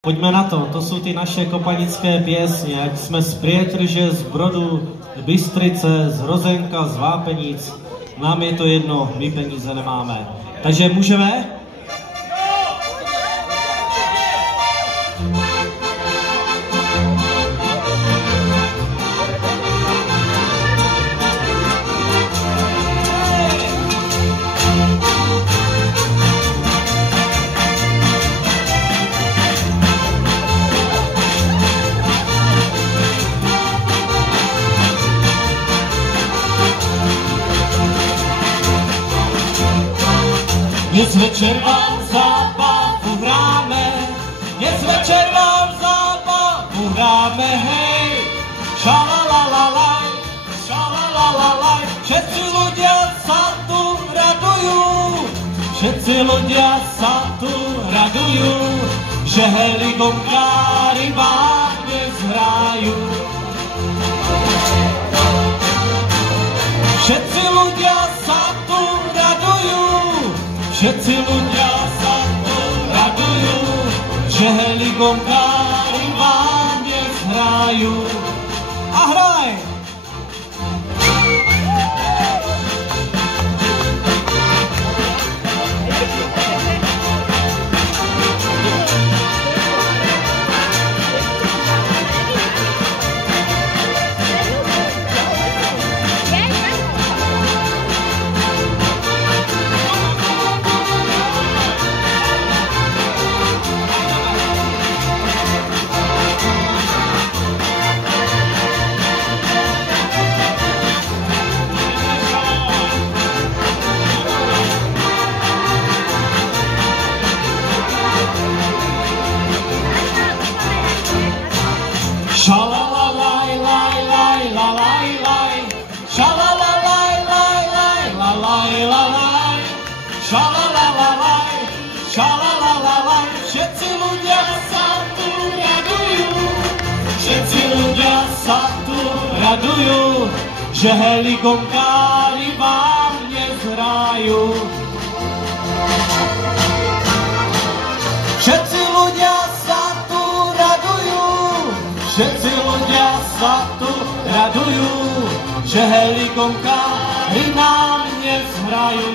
Pojďme na to jsou ty naše kopanické pěsně, ať jsme z Prietrže, z Brodu, Bystrice, z Hrozenka, z Vápenic, nám je to jedno, my peníze nemáme. Takže můžeme? Dnes večer vám zábavu hráme, dnes večer vám zábavu hráme, hej! Šalalalaj, šalalalaj, všetci ľudia sa tu radujú, všetci ľudia sa tu radujú, že helikoptári vám dnes hrajú. Všetci ľudia sa tu radujú, všetci ľudia sa tu radujú, že helikoptári vám dnes hrajú. A hraj! Šalalalaj, laj, laj, lalaj, laj, šalalalaj, laj, laj, lalaj, lalaj, šalalalaj, šalalalaj, všetci ľudia sa tu radujú, všetci ľudia sa tu radujú, že helikoptári vám dnes hrajú. Všetci ľudia sa tu radujú, všetci ľudia sa tu radujú, že helikoptári nám dnes hrajú.